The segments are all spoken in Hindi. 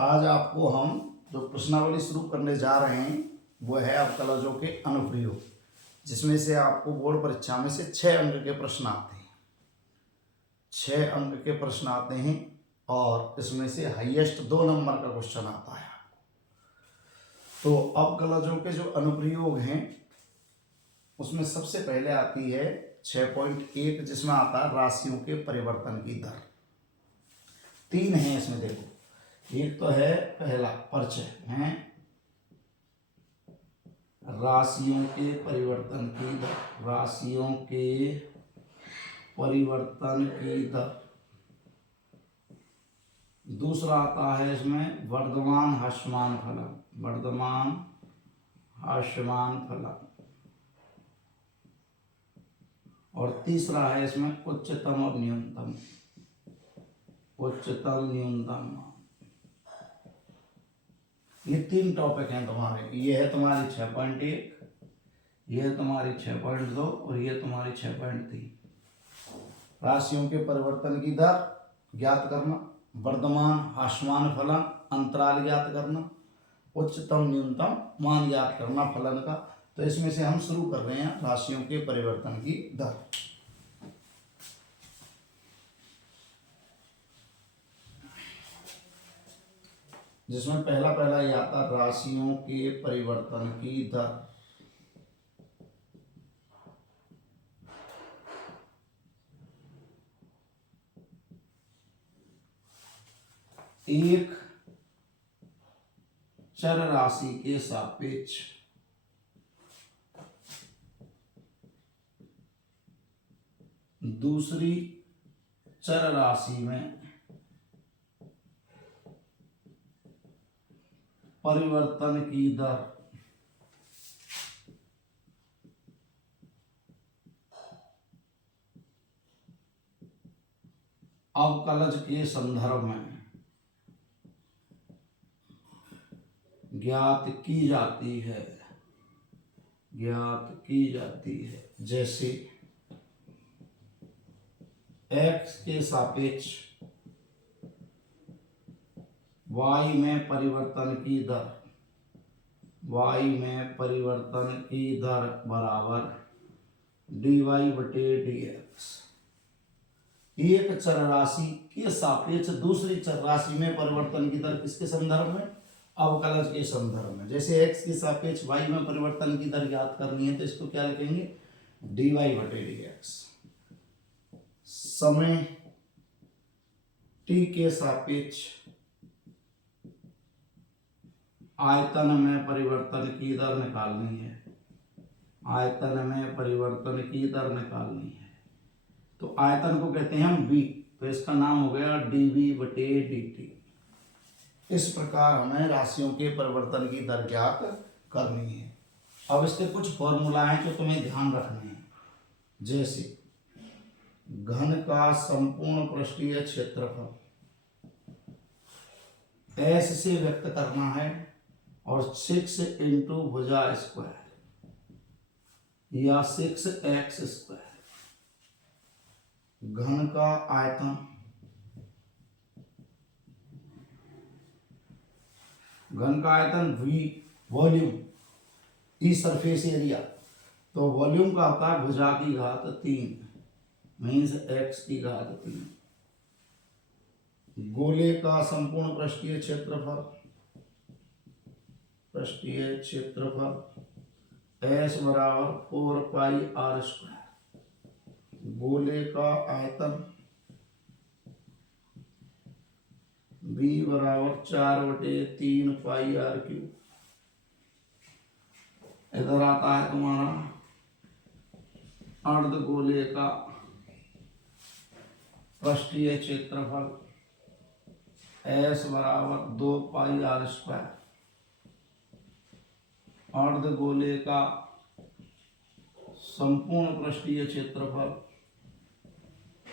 आज आपको हम जो प्रश्नावली शुरू करने जा रहे हैं वो है अवकलजों के अनुप्रयोग, जिसमें से आपको बोर्ड परीक्षा में से 6 अंक के प्रश्न आते हैं। 6 अंक के प्रश्न आते हैं और इसमें से हाईएस्ट 2 नंबर का क्वेश्चन आता है आपको। तो अवकलजों के जो अनुप्रयोग हैं उसमें सबसे पहले आती है 6.1, जिसमें आता है राशियों के परिवर्तन की दर। 3 है इसमें, देखो। एक तो है पहला परिचय है राशियों के परिवर्तन की दर, राशियों के परिवर्तन की दर। दूसरा आता है इसमें वर्धमान ह्रासमान फलन, वर्धमान ह्रासमान फलन। और तीसरा है इसमें उच्चतम और न्यूनतम, उच्चतम न्यूनतम। ये 3 टॉपिक हैं तुम्हारे। ये है तुम्हारी 6.1, ये है तुम्हारी 6.2 और ये तुम्हारी 6.3। राशियों के परिवर्तन की दर ज्ञात करना, वर्धमान ह्रासमान फलन अंतराल ज्ञात करना, उच्चतम न्यूनतम मान ज्ञात करना फलन का। तो इसमें से हम शुरू कर रहे हैं राशियों के परिवर्तन की दर। जिसमें पहला ये आता राशियों के परिवर्तन की दर। एक चर राशि के सापेक्ष दूसरी चर राशि में परिवर्तन की दर अवकलज के संदर्भ में ज्ञात की जाती है, ज्ञात की जाती है। जैसे x के सापेक्ष y में परिवर्तन की दर, y में परिवर्तन की दर बराबर dy/dx। एक चर राशि के सापेक्ष दूसरी चर राशि में परिवर्तन की दर किसके संदर्भ में? अवकलज के संदर्भ में। जैसे x के सापेक्ष y में परिवर्तन की दर ज्ञात करनी है तो इसको क्या लिखेंगे? dy/dx। समय t के सापेक्ष आयतन में परिवर्तन की दर निकालनी है, आयतन में परिवर्तन की दर निकालनी है। तो आयतन को कहते हैं हम v, तो इसका नाम हो गया dv/dt। इस प्रकार हमें राशियों के परिवर्तन की दर ज्ञात करनी है। अब इसके कुछ फॉर्मूला हैं जो तुम्हें ध्यान रखने हैं। जैसे घन का संपूर्ण पृष्ठीय क्षेत्रफल S से व्यक्त करना है और 6 × भुजा स्क्वायर या 6x²। घन का आयतन, घन का आयतन v, वॉल्यूम, ई सरफेस एरिया। तो वॉल्यूम का होता है भुजा की घात 3 मीन्स x की घात 3। गोले का संपूर्ण पृष्ठीय क्षेत्रफल, पृष्ठीय क्षेत्रफल S बराबर 4πr²। गोले का आयतन b बराबर 4/3πr³। इधर आता है तुम्हारा अर्धगोले का पृष्ठीय क्षेत्रफल S बराबर 2πr²। अर्धगोले का संपूर्ण पृष्ठीय क्षेत्रफल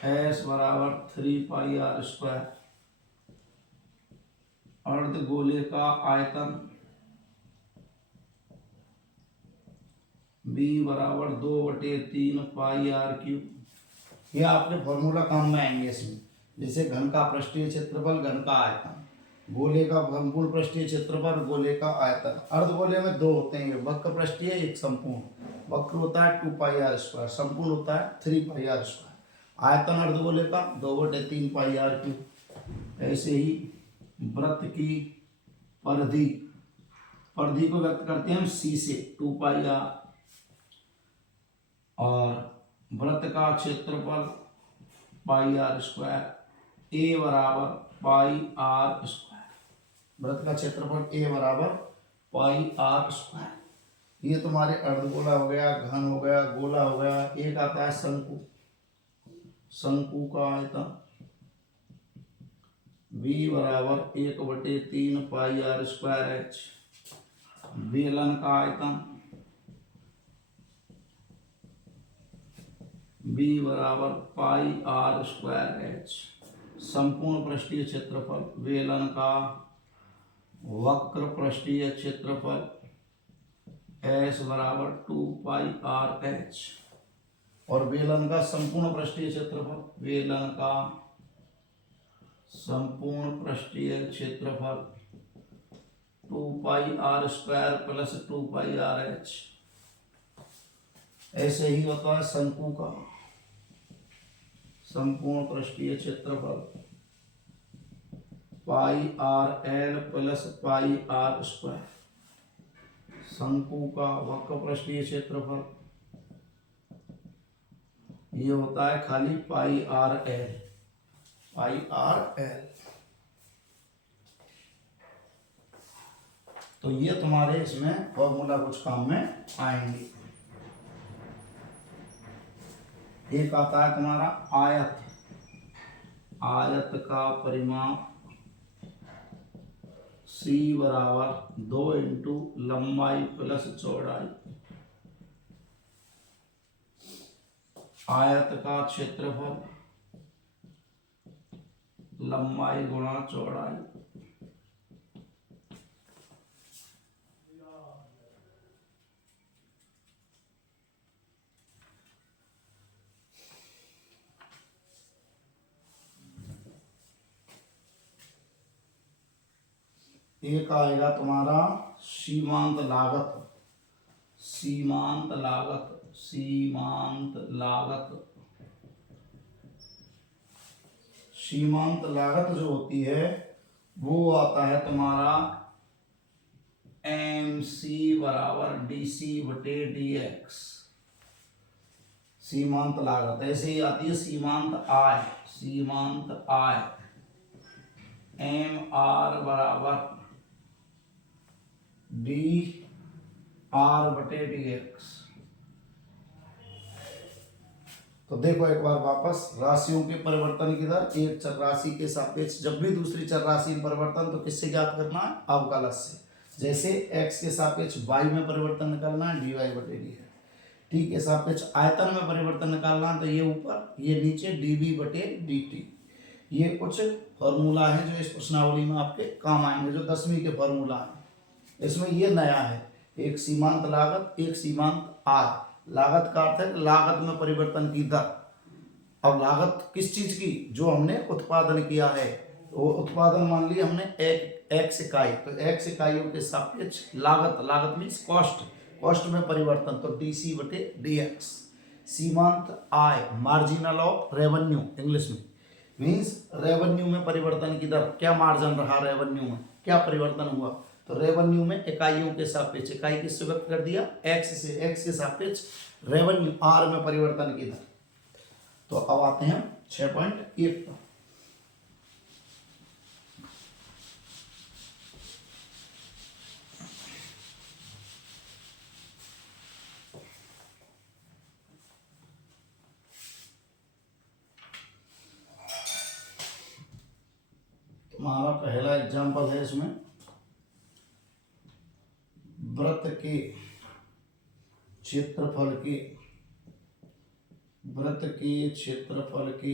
S बराबर 3πr²। अर्धगोले का आयतन b बराबर 2/3πr³। ये आपके फॉर्मूला काम में आएंगे इसमें। जैसे घन का पृष्ठीय क्षेत्रफल, घन का आयतन, गोले का संपूर्ण पृष्ठीय क्षेत्रफल, गोले का आयतन। अर्धगोले में दो होते हैं, वक्र पृष्ठीय, एक संपूर्ण। वक्र होता है 2πr², संपूर्ण होता है 3πr²। आयतन अर्धगोले का 2/3πr³। ऐसे ही वृत्त की परिधि, परिधि को व्यक्त करते हैं हम c से 2πr, और वृत्त का क्षेत्रफल πr², a बराबर πr²। वृत्त का क्षेत्रफल a बराबर πr²। ये तुम्हारे अर्धगोला हो गया, घन हो गया, गोला हो गया। एक आता है शंकु, शंकु का आयतन v बराबर 1/3πr²h। बेलन का आयतन b बराबर πr²h। संपूर्ण पृष्ठीय क्षेत्रफल बेलन का, वक्र पृष्ठीय क्षेत्रफल s बराबर 2πrh। और बेलन का संपूर्ण पृष्ठीय क्षेत्रफल, बेलन का संपूर्ण पृष्ठीय क्षेत्रफल 2πr² + 2πrh। ऐसे ही होता है शंकु का संपूर्ण पृष्ठीय क्षेत्रफल πrl + πr²। शंकु का वक्र पृष्ठीय क्षेत्रफल ये होता है खाली πrl। तो ये तुम्हारे इसमें फॉर्मूला कुछ काम में आएंगे। एक आता है तुम्हारा आयत, आयत का परिमाप c बराबर 2 × लंबाई + चौड़ाई। आयत का क्षेत्रफल लंबाई गुणा चौड़ाई। एक आएगा तुम्हारा सीमांत लागत, सीमांत लागत, सीमांत लागत। सीमांत लागत जो होती है वो आता है तुम्हारा mc बराबर dc/dx। सीमांत लागत ऐसे ही आती है सीमांत आय, सीमांत आय mr बराबर dr/dx। तो देखो एक बार वापस, राशियों के परिवर्तन की दर एक चर राशि के सापेक्ष, जब भी दूसरी चर राशि में परिवर्तन तो किससे ज्ञात करना है? अवकलज से। जैसे x के सापेक्ष y में परिवर्तन निकालना है dy/dx, t के सापेक्ष आयतन में परिवर्तन निकालना है तो ये ऊपर ये नीचे dv/dt। ये कुछ फॉर्मूला है जो इस प्रश्नावली में आपके काम आएंगे, जो 10वीं के फॉर्मूला है। इसमें ये नया है, एक सीमांत लागत, एक सीमांत आय। लागत का अर्थ है लागत में परिवर्तन की दर। अब लागत किस चीज की? जो हमने उत्पादन किया है, वो उत्पादन मान लिया हमने x इकाई, तो x इकाइयों के सापेक्ष लागत, लागत मीन्स कॉस्ट, कॉस्ट में परिवर्तन तो dc/dx। सीमांत आय मार्जिनल ऑफ रेवेन्यू इंग्लिश में, मीन्स रेवेन्यू में परिवर्तन की दर। क्या मार्जिन रहा रेवेन्यू में, क्या परिवर्तन हुआ? तो रेवेन्यू में इकाइयों के सापेक्ष, इकाई किससे व्यक्त कर दिया? x से, x के सापेक्ष रेवेन्यू r में परिवर्तन की दर। तो अब आते हैं 6.1 पर। हमारा पहला एग्जाम्पल है इसमें, वृत्त के क्षेत्रफल के, वृत्त के क्षेत्रफल के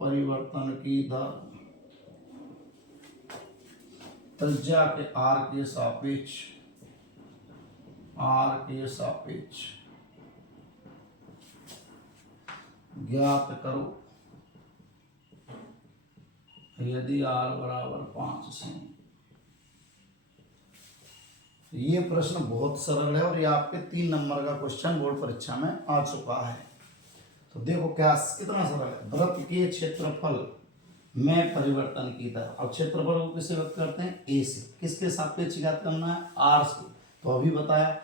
परिवर्तन की दर त्रिज्या के r के सापेक्ष, r के सापेक्ष ज्ञात करो। यदि r बराबर 5 सेमी। ये प्रश्न बहुत सरल है और ये आपके 3 नंबर का क्वेश्चन बोर्ड परीक्षा में आ चुका है। तो देखो क्या कितना सरल है। वृत्त के क्षेत्रफल में परिवर्तन की दर। अब क्षेत्रफल को किससे व्यक्त करते हैं? a से। किसके सापेक्ष ज्ञात करना है? r से। तो अभी बताया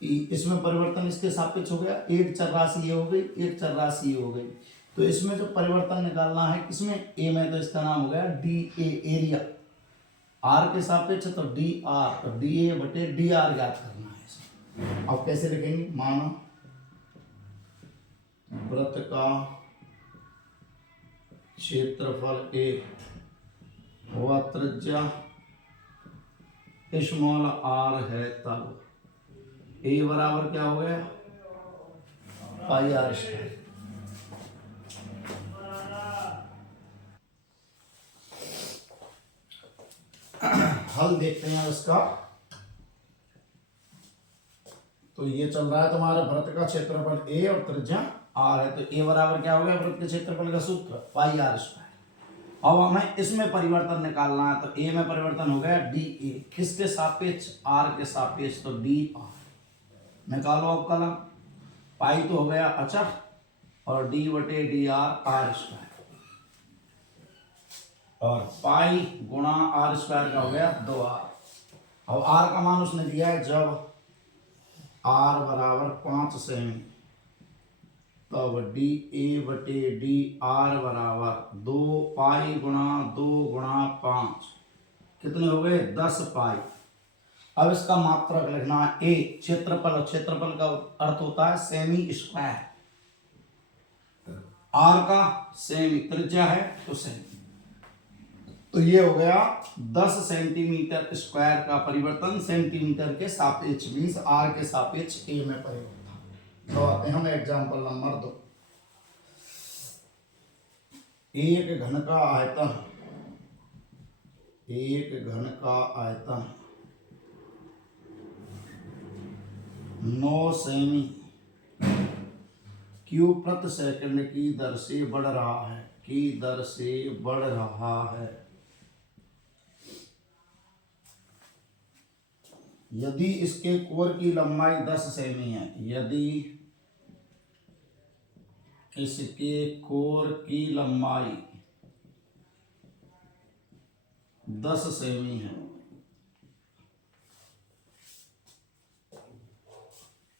इसमें परिवर्तन इसके सापेक्ष हो गया। एक चर राशि ये हो गई, एक चर राशि ये हो गई। तो इसमें जो परिवर्तन निकालना है किसमें? a में, तो इसका नाम हो गया dA एरिया। r के सापेक्ष तो dr, तो dA बटे dr ज्ञात करना है इसमें। अब कैसे लिखेंगे? मानो वृत्त का क्षेत्रफल a व त्रिज्या स्मॉल r है, तब a बराबर क्या हो गया? पाई r स्क्वायर। हल देखते हैं इसका। तो ये चल रहा है तुम्हारा वृत्त का क्षेत्रफल a और त्रिज्या r है। तो a बराबर क्या हो गया? वृत्त के क्षेत्रफल का सूत्र पाई r स्क्वायर। अब हमें इसमें परिवर्तन निकालना है। तो a में परिवर्तन हो गया dA, किसके सापेक्ष? r के सापेक्ष, तो dr। निकालो अब कलम। पाई तो हो गया अचर और d बटे dr r स्क्वायर, और पाई गुणा r स्क्वायर का हो गया 2r। अब r का मान उसने दिया है जब r बराबर 5 सेमी, तब dA बटे dr बराबर 2 पाई गुणा 2 गुणा 5, कितने हो गए? 10 पाई। अब इसका मात्रक लिखना है a, क्षेत्रफल। क्षेत्रफल का अर्थ होता है सेमी स्क्वायर। r का सेमी, त्रिज्या है तो सेमी। तो ये हो गया 10 सेंटीमीटर स्क्वायर का परिवर्तन सेंटीमीटर के सापेक्ष, मीन्स r के सापेक्ष a में परिवर्तन। तो आते हैं हम एग्जाम्पल नंबर 2। एक घन का आयतन, एक घन का आयतन 9 सेमी क्यूब प्रति सेकंड की दर से बढ़ रहा है, की दर से बढ़ रहा है। यदि इसके कोर की लंबाई 10 सेमी है, यदि इसके कोर की लंबाई 10 सेमी है,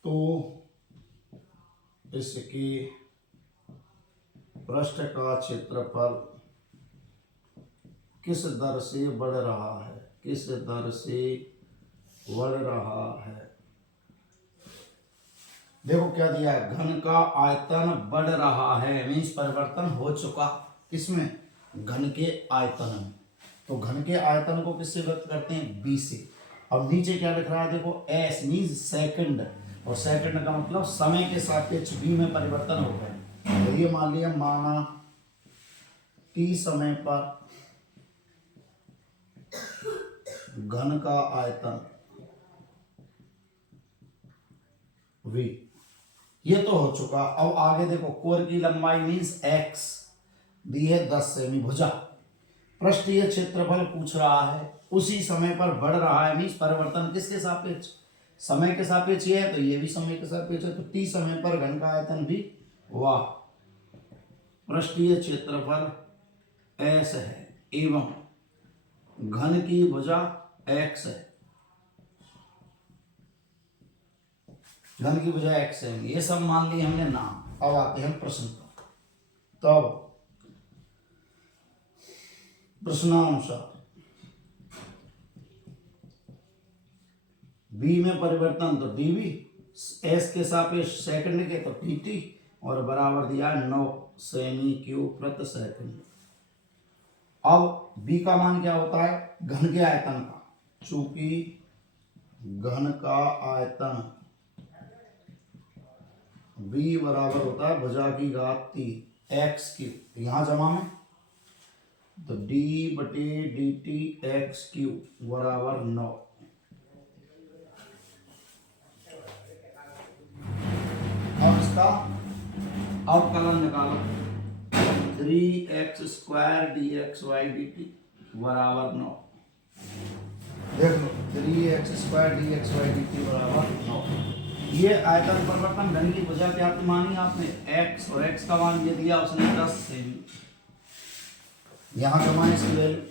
तो इसके पृष्ठ का क्षेत्रफल किस दर से बढ़ रहा है, किस दर से बढ़ रहा है। देखो क्या दिया है? घन का आयतन बढ़ रहा है, मीन्स परिवर्तन हो चुका। किसमें? घन के आयतन में। तो घन के आयतन को किससे व्यक्त करते हैं? b से। अब नीचे क्या लिख रहा है? देखो s मीन्स सेकंड, और सेकंड का मतलब समय के सापेक्ष v में परिवर्तन हो गया। तो ये मान लिया, माना t समय पर घन का आयतन v, ये तो हो चुका। अब आगे देखो, कोर की लंबाई मीन्स x दी है 10 सेमी, भुजा। पृष्ठीय क्षेत्रफल पूछ रहा है, उसी समय पर बढ़ रहा है, मीन्स परिवर्तन किसके सापेक्ष? समय के सापेक्ष ये है, तो ये भी समय के सापेक्ष है। तो t समय पर घन का आयतन भी हुआ, पृष्ठीय क्षेत्रफल s है, एवं घन की भुजा x है, घन की भुजा x है। ये सब मान लिए हमने नाम। अब आते हैं प्रश्न पर। तब प्रश्नानुसार b में परिवर्तन, तो dv, s के सापेक्ष सेकंड के, तो dt, और बराबर दिया 9 सेमी क्यूब प्रति सेकंड। अब b का मान क्या होता है? घन के आयतन का। चूंकि घन का आयतन b बराबर होता है भुजा की घात 3 x क्यूब, यहां जमा में, तो d बटे dt x क्यूब बराबर 9। अब इसका अवकलन निकालो। 3x² dxy dt बराबर 9। देख लो 3x² dxy dt बराबर 9। ये आयतन परिवर्तन घन की वजह क्या मानी आपने, x, और x का मान ये दिया उसने 10 सेमी। यहाँ का मान इसकी वैल्यू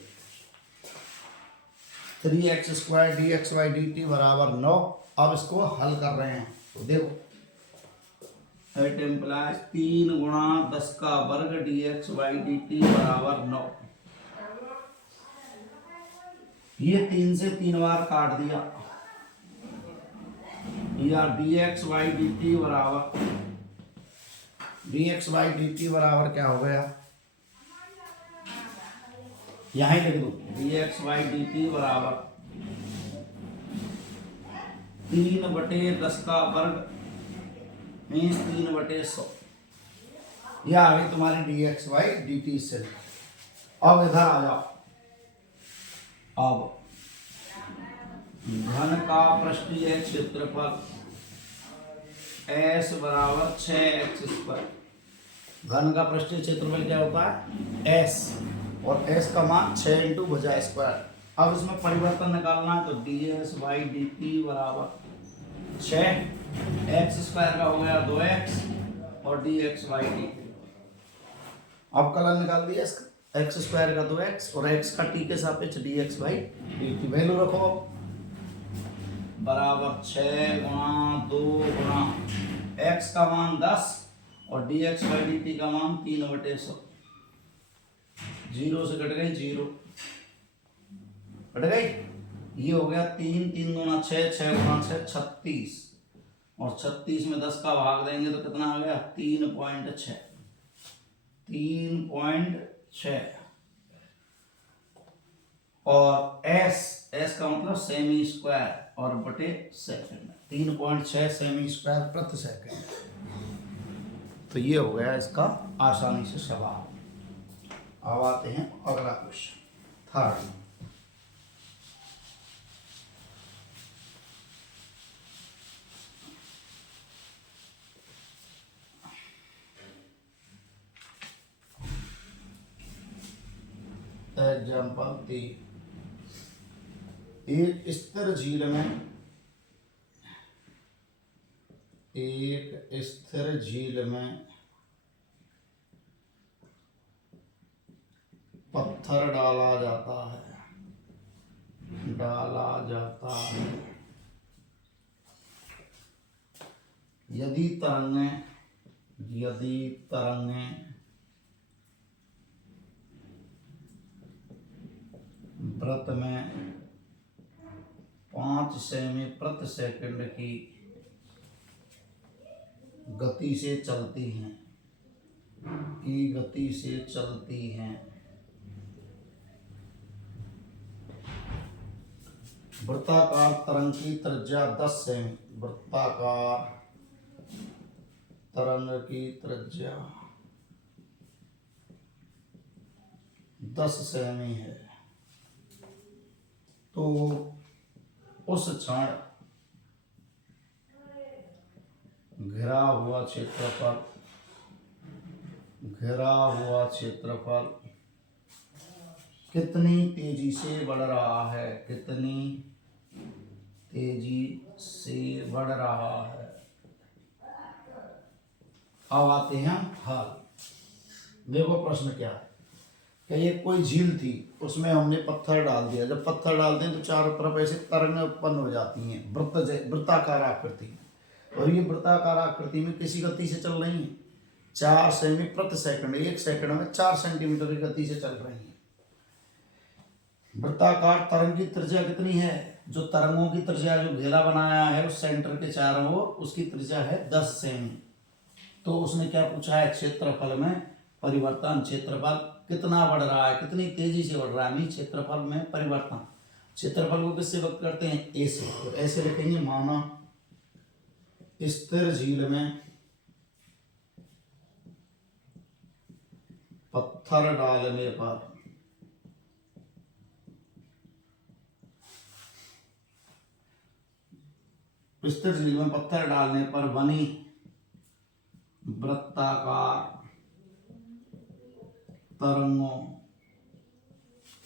3x² dxy dt बराबर 9। अब इसको हल कर रहे हैं तो देखो इट इम्प्लाइज 3 गुणा 10 का वर्ग dxy dt बराबर 9। ये 3 से 3 बार काट दिया, या dxy dt बराबर क्या हो गया, यहां लिख दो dxy dt बराबर 3/10 का वर्ग मीन्स 3/100। यह आ गई तुम्हारी dxy dt से। अब इधर आ जाओ, अब घन का पृष्ठीय क्षेत्रफल S बराबर 6x²। घन का पृष्ठीय क्षेत्रफल क्या होता है, S, और S का मान 6 × भुजा स्क्वायर। अब इसमें परिवर्तन निकालना है तो dxy dt बराबर 6x² का हो गया 2x और dxy dt। अब कलन निकाल दिया इसका, x² का 2x और x का t के सापेक्ष dxy dt। वैल्यू रखो बराबर 6 गुणा 2 गुणा x का मान 10 और dxy dt का मान 3/100। 0 से कट गई 0, कट गई। ये हो गया 3, 3 गुणा 6, 6 गुणा 6 36, और 36 में 10 का भाग देंगे तो कितना आ गया 3.6। 3.6 और S का मतलब सेमी स्क्वायर और बटे सेकंड, 3.6 सेमी स्क्वायर प्रति सेकंड। तो ये हो गया इसका आसानी से सवाल। अब आते हैं अगला क्वेश्चन, थर्ड। एग्जाम्पल 3। एक स्थिर झील में पत्थर डाला जाता है। यदि तरंगें वृत्त में 5 सेमी प्रति सेकंड की गति से चलती हैं, वृत्ताकार तरंग की त्रिज्या 10 सेमी। वृत्ताकार तरंग की त्रिज्या 10 सेमी है, तो उस क्षण घिरा हुआ क्षेत्रफल कितनी तेजी से बढ़ रहा है, अब आते हैं हल। देखो प्रश्न क्या है कि ये कोई झील थी, उसमें हमने पत्थर डाल दिया। जब पत्थर डालते हैं तो चारों तरफ ऐसे तरंगें उत्पन्न हो जाती हैं वृत्ताकार आकृति में, और ये वृत्ताकार आकृति में किसी गति से चल रही हैं 4 सेमी प्रति सेकंड। 1 सेकंड में 4 सेंटीमीटर की गति से चल रही हैं। वृत्ताकार तरंग की त्रिज्या कितनी है, जो तरंगों की त्रिज्या जो घेरा बनाया है उस सेंटर के चारों ओर, उसकी त्रिज्या है 10 सेमी। तो उसने क्या पूछा है, क्षेत्रफल में परिवर्तन, क्षेत्रफल कितना बढ़ रहा है, कितनी तेजी से बढ़ रहा है। क्षेत्रफल में परिवर्तन, क्षेत्रफल को किससे व्यक्त करते हैं, ए से। तो ऐसे लिखेंगे, माना स्थिर झील में पत्थर डालने पर बनी वृत्ताकार तरंगों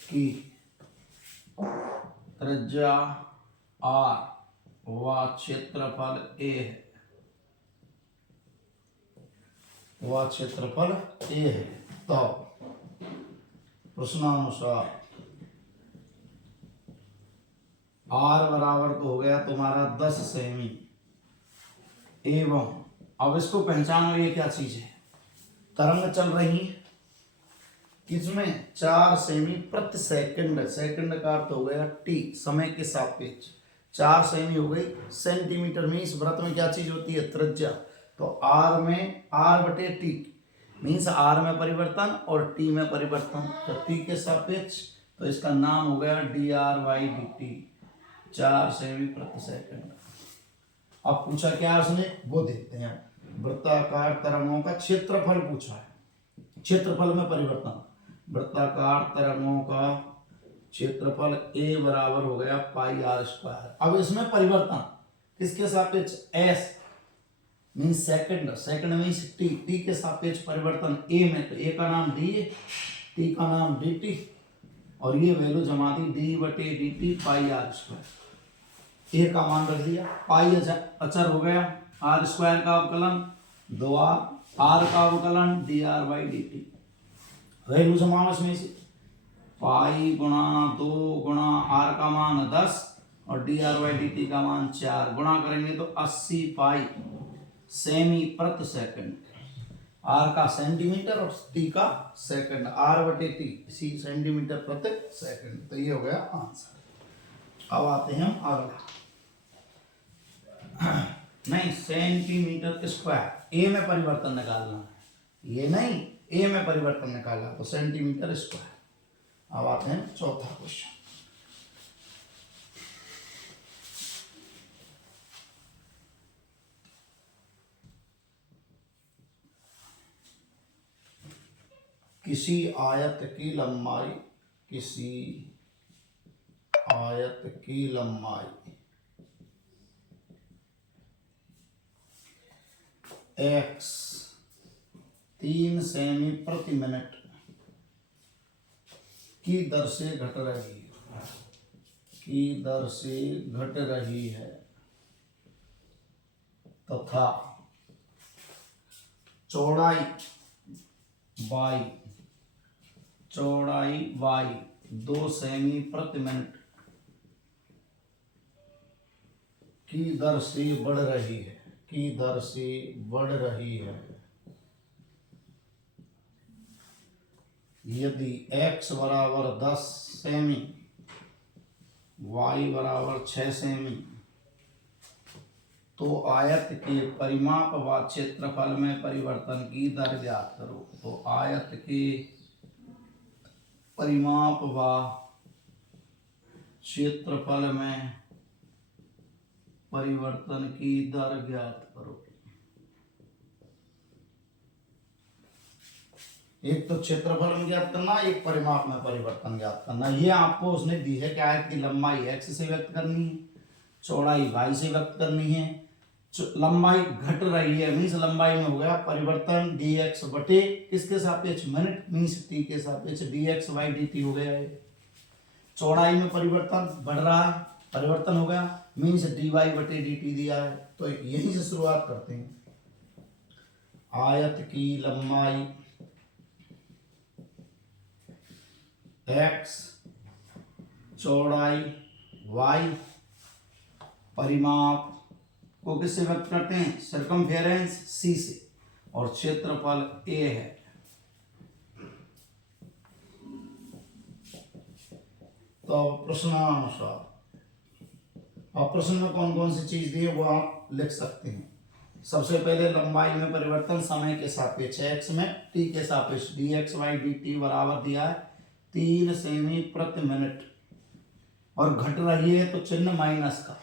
की त्रिज्या r व क्षेत्रफल a है, वह क्षेत्रफल a है। तो प्रश्नानुसार r बराबर तो हो गया तुम्हारा 10 सेमी एवं, अब इसको पहचानो ये क्या चीज है। तरंग चल रही है किसमें 4 सेमी प्रति सेकंड, सेकंड का अर्थ हो गया t, समय के सापेक्ष 4 सेमी हो गई सेंटीमीटर में। इस वृत्त में क्या चीज होती है, त्रिज्या। तो r में r बटे t मीन्स r में परिवर्तन और t में परिवर्तन, तो t के सापेक्ष, तो इसका नाम हो गया dr/dt, 4 सेमी प्रति सेकंड। अब पूछा क्या उसने, वो देखते हैं। वृत्ताकार तरंगों का क्षेत्रफल पूछा है, क्षेत्रफल में परिवर्तन। वृत्ताकार तरंगों का क्षेत्रफल a बराबर हो गया पाई r स्क्वायर। अब इसमें परिवर्तन किसके सापेक्ष, s means second, second means t, t के सापेक्ष परिवर्तन a में, तो a का नाम d है, t का नाम dt, और ये वैल्यू जमा दी d बटे dt pi r square. a का मान रख दिया, पाई अचर हो गया, r स्क्वायर का अवकलन 2r, r का अवकलन dr/dt, वैल्यू जमा इसमें से पाई गुणा 2 गुणा r का मान 10 और dr/dt का मान 4, गुणा करेंगे तो 80 पाई सेमी प्रति सेकंड, r का सेंटीमीटर और t का सेकंड, r बटे t इसी सेंटीमीटर प्रति सेकंड। तो ये हो गया आंसर। अब आते हैं हम अगला, नहीं सेंटीमीटर स्क्वायर, a में परिवर्तन निकालना है, ये नहीं a में परिवर्तन निकालना तो सेंटीमीटर स्क्वायर। अब आते हैं चौथा क्वेश्चन। किसी आयत की लंबाई, किसी आयत की लंबाई x 3 सेमी प्रति मिनट की दर से घट रही है, की दर से घट रही है तथा चौड़ाई y 2 सेमी प्रति मिनट की दर से बढ़ रही है, की दर से बढ़ रही है। यदि x बराबर 10 सेमी, y बराबर 6 सेमी, तो आयत के परिमाप व क्षेत्रफल में परिवर्तन की दर ज्ञात करो। तो आयत के परिमाप व क्षेत्रफल में परिवर्तन की दर ज्ञात करो। एक तो क्षेत्रफल में ज्ञात करना, एक परिमाप में परिवर्तन ज्ञात करना। ये आपको उसने दी है कि आयत की लंबाई x से व्यक्त करनी है, चौड़ाई y से व्यक्त करनी है, लंबाई घट रही है मीन्स लंबाई में हो गया परिवर्तन dx बटे किसके सापेक्ष, मिनट मीन्स t के सापेक्ष dx/dt हो गया है। चौड़ाई में परिवर्तन बढ़ रहा है, परिवर्तन हो गया मीन्स dy बटे dt दिया है। तो यहीं से शुरुआत करते हैं। आयत की लंबाई x, चौड़ाई y, परिमाप को किससे व्यक्त करते हैं, सर्कमफेरेंस c से, और क्षेत्रफल a है। तो प्रश्नानुसार, अब प्रश्न में कौन कौन सी चीज दी है वो आप लिख सकते हैं। सबसे पहले लंबाई में परिवर्तन समय के सापेक्ष, x में t के सापेक्ष dx/dt बराबर दिया है 3 सेमी प्रति मिनट, और घट रही है तो चिन्ह माइनस का,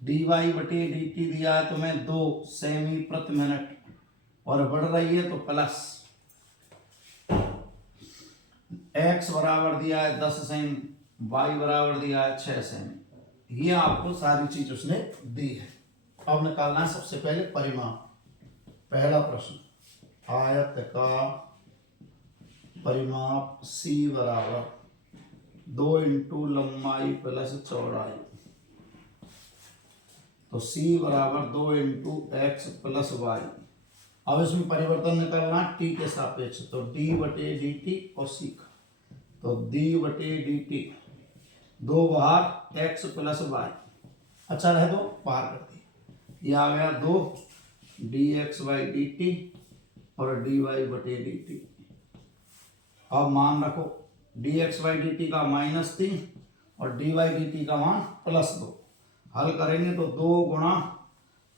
dy बटे dt दिया है तुम्हें 2 सेमी प्रति मिनट, और बढ़ रही है तो प्लस, x बराबर दिया है 10 सेमी, y बराबर दिया है 6 सेमी। ये आपको सारी चीज उसने दी है। अब निकालना है सबसे पहले परिमाप। पहला प्रश्न, आयत का परिमाप C बराबर 2 इंटू लंबाई प्लस चौड़ाई, तो C बराबर 2 इंटू एक्स प्लस वाई। अब इसमें परिवर्तन निकालना टी के सापेक्ष, तो डी बटे डी टी और सी का, तो डी बटे डी टी, दो बाहर एक्स प्लस वाई, अच्छा रहे दो बाहर कर दिए, ये आ गया 2 d x by d t और डी वाई बटे डी टी। अब मान रखो d x by d t का -3 और डी वाई डी टी का मान +2, हल करेंगे तो 2 गुणा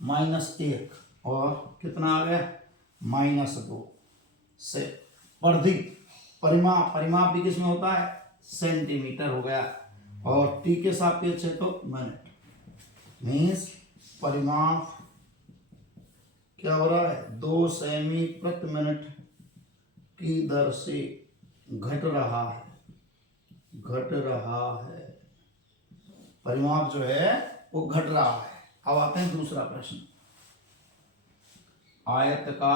-1 और कितना आ गया -2 से परिधि, परिमाप भी किसमें होता है सेंटीमीटर हो गया, और टी के सापेक्ष है तो मिनट, मीन्स परिमाप क्या हो रहा है 2 सेमी प्रति मिनट की दर से घट रहा है, परिमाप जो है वो घट रहा है। अब आते हैं दूसरा प्रश्न, आयत का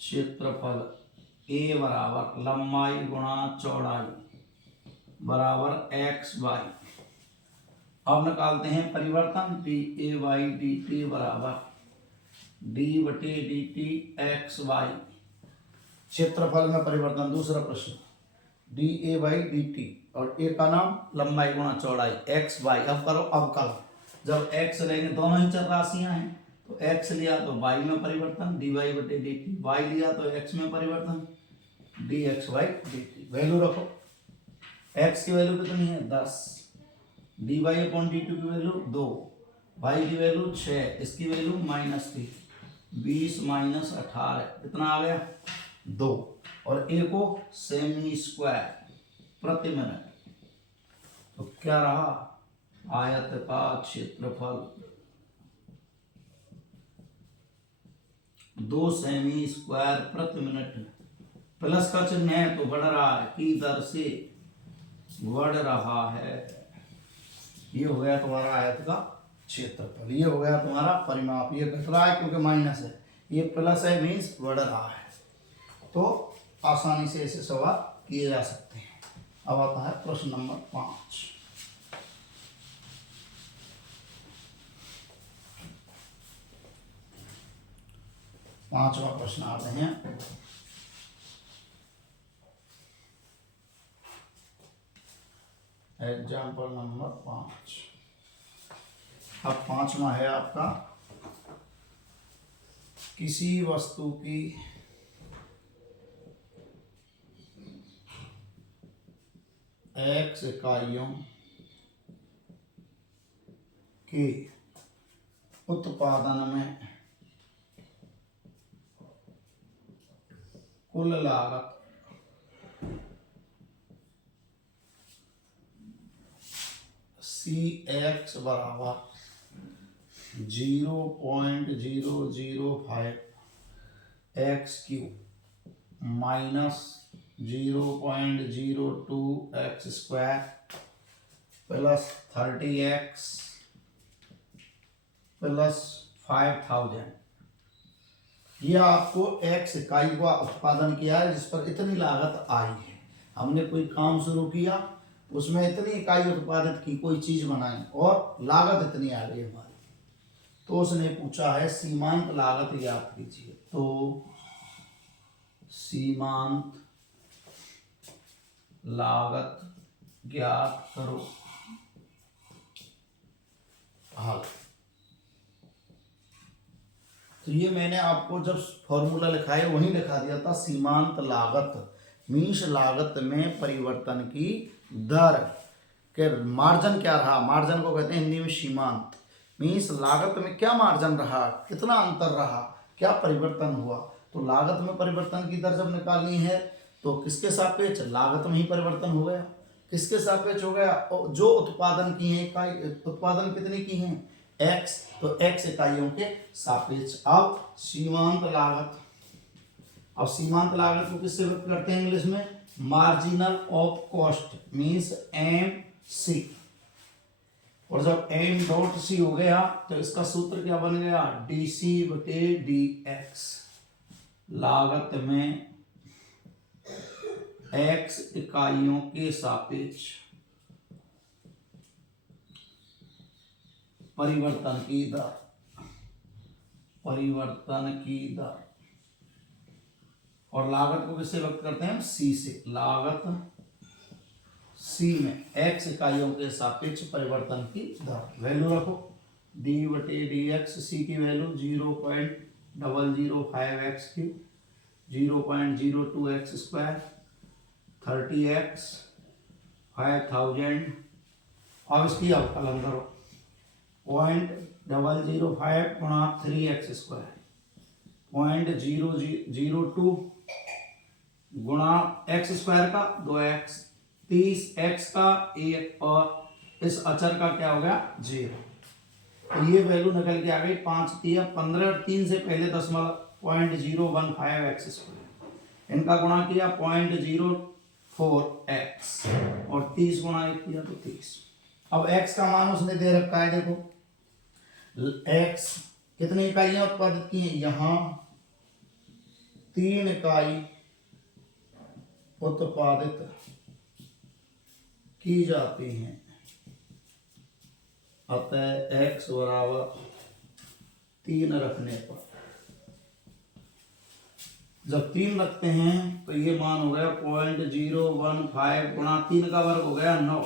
क्षेत्रफल A बराबर लंबाई गुणा चौड़ाई बराबर एक्स वाई। अब निकालते हैं परिवर्तन, d A by d t बराबर डी बटे डी टी एक्स वाई, क्षेत्रफल में परिवर्तन। दूसरा प्रश्न, d A by d t और ए का नाम लंबाई गुणा चौड़ाई एक्स वाई। अब करो, अब कल जब एक्स लेंगे, दोनों ही चर राशियां हैं, तो एक्स लिया तो वाई में परिवर्तन डी वाई बटे डी टी, वाई लिया तो एक्स में परिवर्तन d x by d t. Value रखो, एक्स की वैल्यू कितनी है 10, d y upon d t की वैल्यू 2, वाई की वैल्यू 6, इसकी वैल्यू -3, 20 - 18 कितना आ गया 2, और ए को सेमी स्क्वायर प्रति मिनट, तो क्या रहा आयत का क्षेत्रफल 2 सेमी स्क्वायर प्रति मिनट, प्लस का चिन्ह है तो बढ़ रहा है, की दर से बढ़ रहा है। ये हो गया तुम्हारा आयत का क्षेत्रफल, ये हो गया तुम्हारा परिमाप, ये घट रहा है क्योंकि माइनस है, ये प्लस है मीन्स बढ़ रहा है। तो आसानी से ऐसे सवाल किए जा सकते हैं। अब आता है प्रश्न नंबर 5। पांचवा प्रश्न आते हैं, एग्जाम्पल नंबर 5। अब पांचवा है आपका, किसी वस्तु की x इकाइयों के उत्पादन में कुल लागत CX बराबर 0.005 x³ -0.02 x² plus 30x plus 5000, ये आपको x इकाई का उत्पादन किया है जिस पर इतनी लागत आई है। हमने कोई काम शुरू किया, उसमें इतनी इकाई उत्पादित की, कोई चीज बनाई और लागत इतनी आ गई हमारी, तो उसने पूछा है सीमांत लागत ज्ञात कीजिए। तो सीमांत लागत ज्ञात करो, हल। तो ये मैंने आपको जब फॉर्मूला लिखा है वहीं लिखा दिया था, सीमांत लागत मीन्स लागत में परिवर्तन की दर के मार्जिन क्या रहा, मार्जिन को कहते हैं हिंदी में सीमांत, मीन्स लागत में क्या मार्जिन रहा, कितना अंतर रहा, क्या परिवर्तन हुआ। तो लागत में परिवर्तन की दर जब निकालनी है तो किसके सापेक्ष, लागत में ही परिवर्तन हो गया, किसके सापेक्ष हो गया, जो उत्पादन की है इकाई, उत्पादन कितनी की है x, तो x इकाइयों के सापेक्ष। अब सीमांत लागत, अब सीमांत लागत को किससे व्यक्त करते हैं इंग्लिश में, marginal of cost means MC, और जब m.c हो गया तो इसका सूत्र क्या बन गया DC बटे DX, लागत में x इकाइयों के सापेक्ष परिवर्तन की दर, और लागत को किससे व्यक्त करते हैं हम? c से। लागत c में x इकाइयों के सापेक्ष परिवर्तन की दर। वैल्यू रखो d/dx, c की value 0.005x cube, 0.02x square, 30x, 5000। अब इसकी अवकलन करो, 0.005 गुणा 3x स्क्वायर, 0.002 गुणा x स्क्वायर का 2x, 30x का 1 और इस अचर का क्या हो गया 0। तो ये वैल्यू निकल के आ गई 5 3 15 और 3 से पहले दशमलव 0.015x स्क्वायर, इनका गुणा किया 0.04x और 30 गुणा 1 किया तो 30। अब x का मान उसने दे रखा है, देखो x कितनी इकाइयां उत्पादित की हैं? यहाँ 3 इकाई उत्पादित की जाती हैं, अतः x बराबर 3 रखने पर, जब 3 रखते हैं तो ये मान हो गया 0.015 गुणा 3 का वर्ग हो गया 9,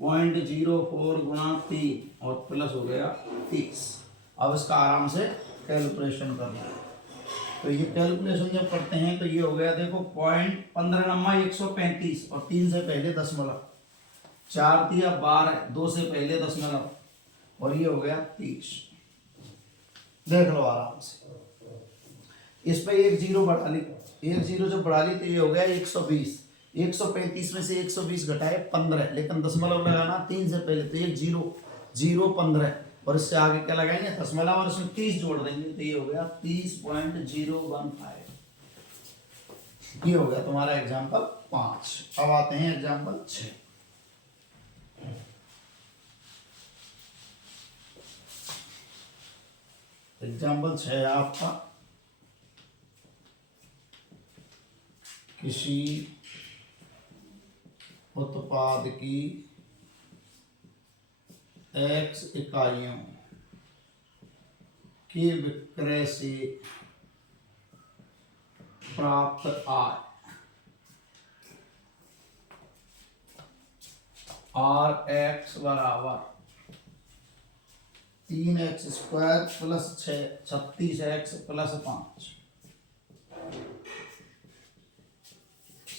0.04 गुणा 3 और प्लस हो गया 30। अब इसका आराम से कैलकुलेशन करना है। तो ये कैलकुलेशन जब करते हैं तो ये हो गया, देखो 135 और 3 से पहले दशमलव, 4 दिया 12, 2 से पहले दशमलव और ये हो गया 30। देख लो आराम से, इस पे एक जीरो बढ़ा ली, एक जीरो जब बढ़ा ली तो ये हो गया 120। 135 में से 120 घटाए 15, लेकिन दशमलव लगाना 3 से पहले, तो एक जीरो 15 और इससे आगे क्या लगाएंगे दशमलव और इसमें 30 जोड़ देंगे तो ये हो गया 30.015। ये हो गया तुम्हारा एग्जाम्पल 5। अब आते हैं एग्जाम्पल 6। एग्जाम्पल 6 है आपका, किसी उत्पाद की x इकाइयों के विक्रय से प्राप्त आय Rx बराबर 3x square plus 36x plus 5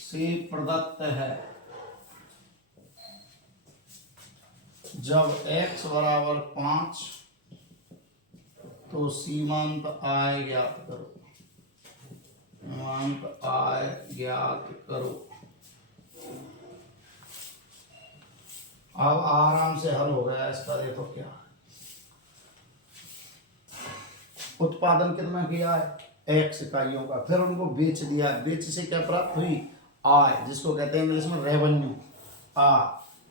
से प्रदत्त है, जब x बराबर 5 तो सीमांत आय ज्ञात करो, सीमांत आय ज्ञात करो। अब आराम से हल हो गया इसका, देखो क्या उत्पादन कितना किया है x इकाइयों का, फिर उनको बेच दिया, बेच से क्या प्राप्त हुई आय, जिसको कहते हैं इंग्लिश में रेवेन्यू,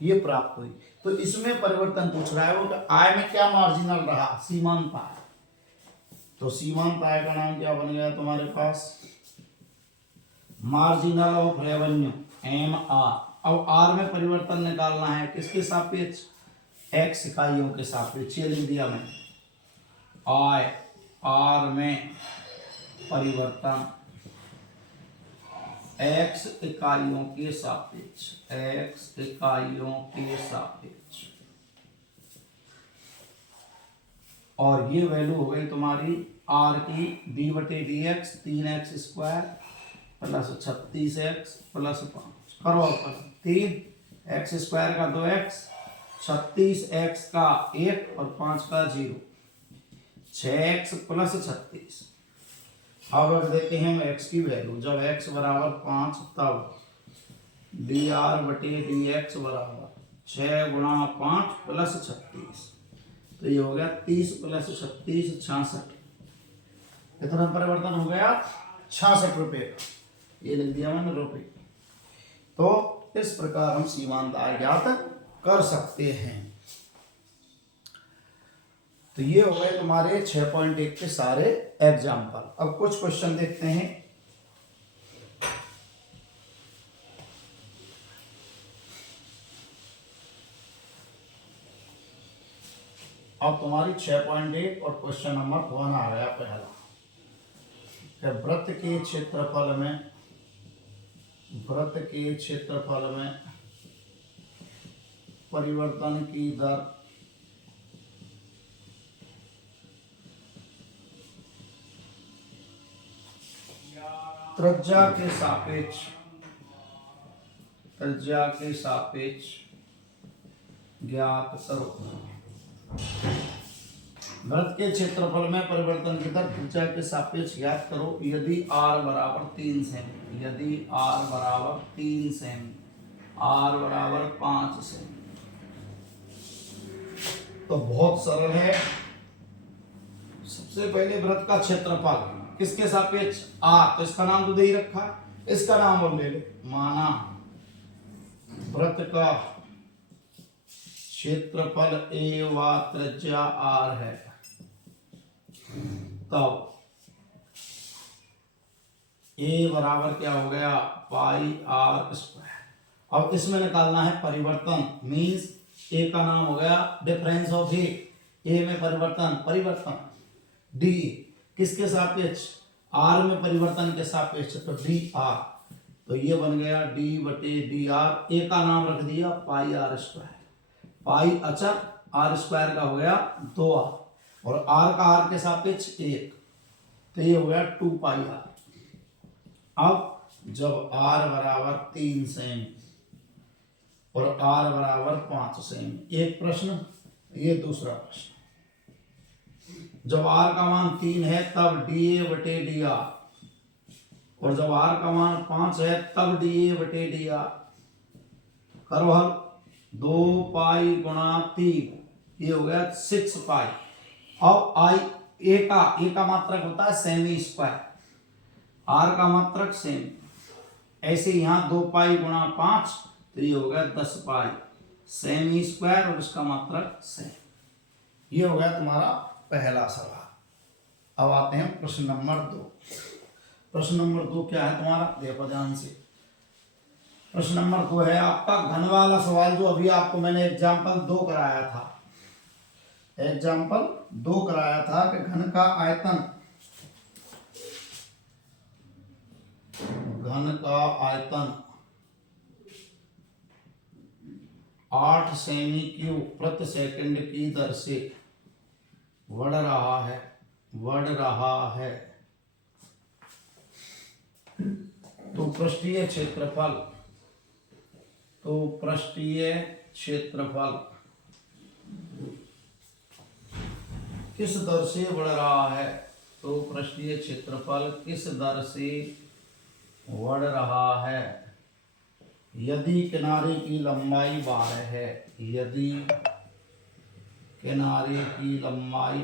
ये प्राप्त हुई। तो इसमें परिवर्तन पूछ रहा है वो कि आय में क्या मार्जिनल रहा, सीमांत आय। तो सीमांत आय का नाम क्या बन गया तुम्हारे पास, मार्जिनल ऑफ रेवेन्यू MR। अब R में परिवर्तन निकालना है, किसके सापेक्ष, x इकाइयों के सापेक्ष। ये लिख दिया मैंने, आय R में परिवर्तन x इकाइयों के सापेक्ष, x इकाइयों के सापेक्ष, और ये वैल्यू हो गई तुम्हारी R की d/dx 3x square plus 36x plus 5। करो अपन, 3x स्क्वायर का 2x, 36x का 1 और 5 का 0, 6x प्लस 36। अब रख देते हैं हम x की वैल्यू, जब x बराबर 5 तब dr/dx बराबर 6 गुणा 5 प्लस 36, तो ये हो गया 30 प्लस 36 66। कितना परिवर्तन हो गया 66 रुपये, ये लिख दिया मैंने रुपये। तो इस प्रकार हम सीमांत आय ज्ञात कर सकते हैं। तो ये हो गए तुम्हारे 6.1 के सारे एग्जाम्पल। अब कुछ क्वेश्चन देखते हैं। अब तुम्हारी 6.1 और क्वेश्चन नंबर 1 आ गया पहला। वृत्त के क्षेत्रफल में परिवर्तन की दर त्रिज्या के सापेक्ष ज्ञात करो। वृत्त के क्षेत्रफल में परिवर्तन की दर त्रिज्या के सापेक्ष ज्ञात करो यदि r बराबर 3 सेमी, यदि r बराबर 3 सेमी, r बराबर 5 सेमी। तो बहुत सरल है। सबसे पहले वृत्त का क्षेत्रफल किसके सापेक्ष r, तो इसका नाम तो दे ही रखा, इसका नाम और ले लो। माना वृत्त का क्षेत्रफल a व त्रिज्या r है, तब a बराबर क्या हो गया पाई r स्क्वायर। अब इसमें निकालना है परिवर्तन, मीन्स a का नाम हो गया डिफरेंस ऑफ a में परिवर्तन d किसके सापेक्ष r में परिवर्तन के सापेक्ष, तो dr। तो ये बन गया d बटे dr। a का नाम रख दिया पाई r स्क्वायर, पाई अचर r स्क्वायर का हो गया 2r और r का r के सापेक्ष 1, तो ये हो गया 2 पाई r। अब जब r बराबर 3 सेमी और r बराबर 5 सेमी, एक प्रश्न, ये दूसरा प्रश्न। जब r का मान 3 है तब dA बटे dr, और जब r का मान 5 है तब dA बटे dr। करो हल, 2 पाई गुणा 3, ये हो गया 6 पाई। अब a का मात्रक होता है सेमी स्क्वायर, r का मात्रक सेमी, ऐसे यहाँ 2 पाई गुणा 5, तो ये हो गया 10 पाई सेमी स्क्वायर और इसका मात्रक सेमी। ये हो गया तुम्हारा पहला सवाल। अब आते हैं प्रश्न नंबर 2। प्रश्न नंबर 2 क्या है तुम्हारा, देखो ध्यान से। प्रश्न नंबर 2 है आपका घन वाला सवाल, जो अभी आपको मैंने एग्जाम्पल 2 कराया था। एग्जाम्पल 2 कराया था कि घन का आयतन 8 सेमी क्यूब प्रति सेकंड की दर से बढ़ रहा है। तो पृष्ठीय क्षेत्रफल किस दर से बढ़ रहा है, तो पृष्ठीय क्षेत्रफल किस दर से बढ़ रहा है। यदि किनारे की लंबाई 12 है, यदि किनारे की लंबाई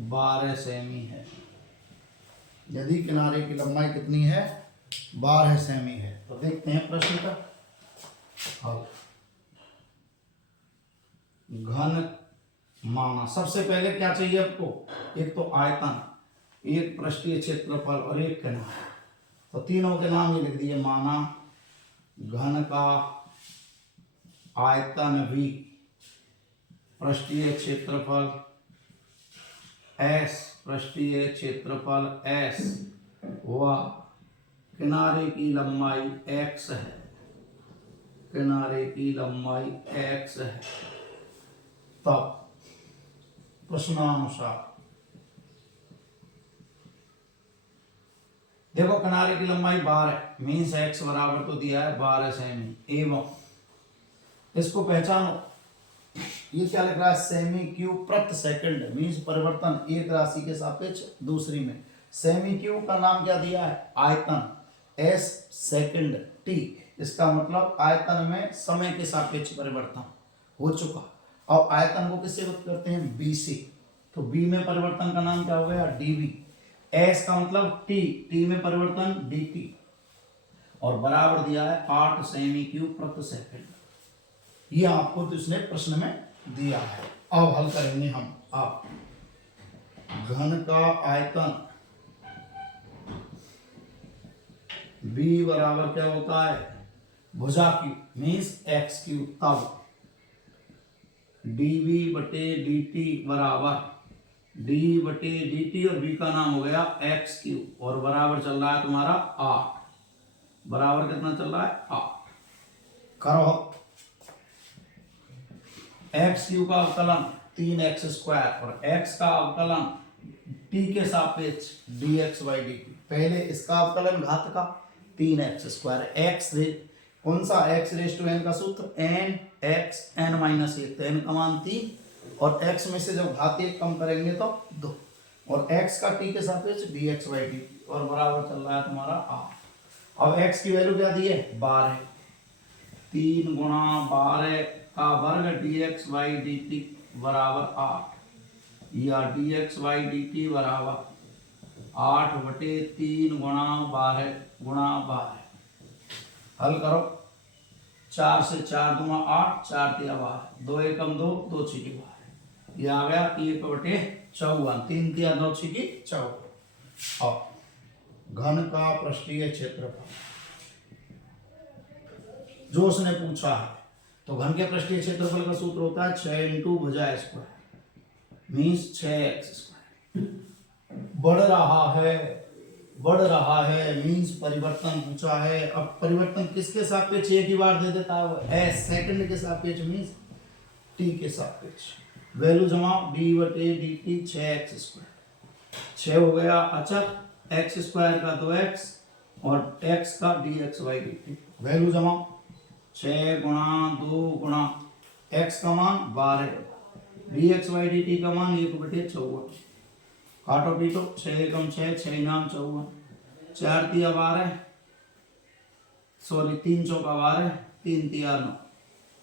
12 सेमी है, यदि किनारे की लंबाई कितनी है 12 सेमी है। तो देखते हैं प्रश्न का हल। घन माना, सबसे पहले क्या चाहिए आपको, एक तो आयतन, एक पृष्ठीय क्षेत्रफल और एक किनारा। तो तीनों के नाम ये लिख दिए। माना घन का आयतन v, पृष्ठीय क्षेत्रफल s, पृष्ठीय क्षेत्रफल s व किनारे की लंबाई x है, किनारे की लंबाई x है। तब प्रश्नानुसार देखो किनारे की लंबाई 12 मीन्स x बराबर तो दिया है 12 सेमी, एवं इसको पहचानो, ये क्या लिख रहा है सेमी क्यूब प्रति सेकंड, मीन्स परिवर्तन एक राशि के सापेक्ष दूसरी में। सेमी क्यूब का नाम क्या दिया है आयतन, s सेकंड t, इसका मतलब आयतन में समय के सापेक्ष परिवर्तन हो चुका। अब आयतन को किससे व्यक्त करते हैं b से, तो b में परिवर्तन का नाम क्या हो गया dv। s का मतलब t में परिवर्तन dt, और बराबर दिया है 8 सेमी क्यूब प्रति सेकंड। ये आपको तो इसने प्रश्न में दिया है। अब हल करेंगे हम। अब घन का आयतन b बराबर क्या होता है, भुजा की मीन्स x की, तब dv बटे dt बराबर d बटे dt और b का नाम हो गया x क्यूब और बराबर चल रहा है तुम्हारा 8। बराबर कितना चल रहा है 8। करो x क्यूब का अवकलन 3x स्क्वायर और x का अवकलन t के सापेक्ष dx बाई dt। पहले इसका अवकलन घात का 3x स्क्वायर x रे कौन सा x रेस टू n का सूत्र n x n माइनस 1 तो n का मान 3 और x में से जब घात 1 कम करेंगे तो 2 और x का t के सापेक्ष dx बाई dt और बराबर चल रहा है तुम्हारा 8। अब x की वैल्यू क्या दी है 12, 3 गुणा 12 का वर्ग dx बाई dt बराबर 8 या dx बाई dt बराबर 8 बटे 3 गुणा 12 गुणा 12। हल करो 4 से 4 दूना 8, 4 तिया 12, 2 एकम 2, 2 छिकी 12, ये आ गया 1 बटे 54, 3 तिया 2 छिकी 54। अब घन का पृष्ठीय क्षेत्रफल जो उसने पूछा है, तो घन के पृष्ठीय क्षेत्रफल का सूत्र होता है 6 इंटू भुजा स्क्वायर मीन्स 6x स्क्वायर। बढ़ रहा है मीन्स परिवर्तन पूछा है। अब परिवर्तन किसके सापेक्ष एक ही बार दे देता है, वो s सेकंड के सापेक्ष मीन्स t के सापेक्ष। वैल्यू जमा d बटे dt 6x स्क्वायर, 6 हो गया अचर, x स्क्वायर का 2x और x का dx बाई dt। वैल्यू जमा 6 गुणा 2 गुणा x का मान 12, dx बाई dt का मान 1 बटे 54। काटो पीटो 6 एकम 6, 6 नाम 54, 4 तिया 12, सॉरी 3 चौका 12, 3 तिया 9,